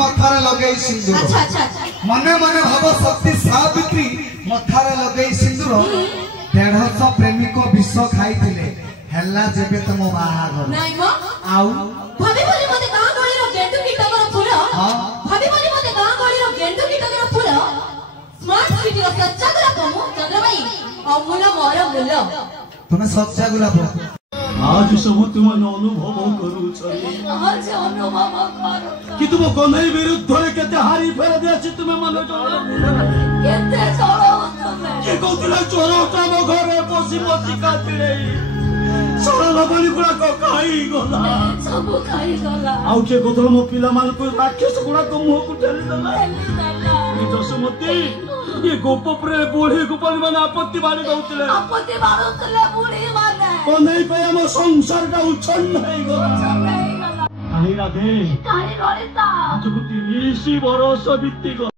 मथारे लगे सिंदूर अच्छा अच्छा अच्छा मने मने भाव शक्ति सावित्री मथारे लगे सिंदूर 150 प्रेमिक विष खाई हेला जेबे तुम बाहागर नहीं मो आउ भाभी बोली मते गां गळी रो गेंडू कीटकर फूल हां भाभी बोली मते गां गळी रो गेंडू कीटकर फूल स्मार्ट सिटी रो सच्चा गुलाब मु चंद्रभाई अमूल मोर मूल तुमे सच्चा गुलाब आज सब तुम अनुभव करू छली आज अनुभव करू कि तुम कन्हई विरुद्ध रे केते हारी फेर देछि तुमे मन केते चलो तुमे के कोतिला चोरटा मो घरे पसी पसी काटिले सरल बलि गुडा को खाई गला सब खाई गला आउ के कोतल मो पिला मान को राक्षस गुडा को मुह को ठेली दला ये दशमती ये गोप प्रे बूढ़ी गोपाल माने आपत्ति बाणी गउतले बूढ़ी माने कन्हई पे हम संसार का उछन्न है गला काली राधे काली ललिता आज को 30 बरस बीती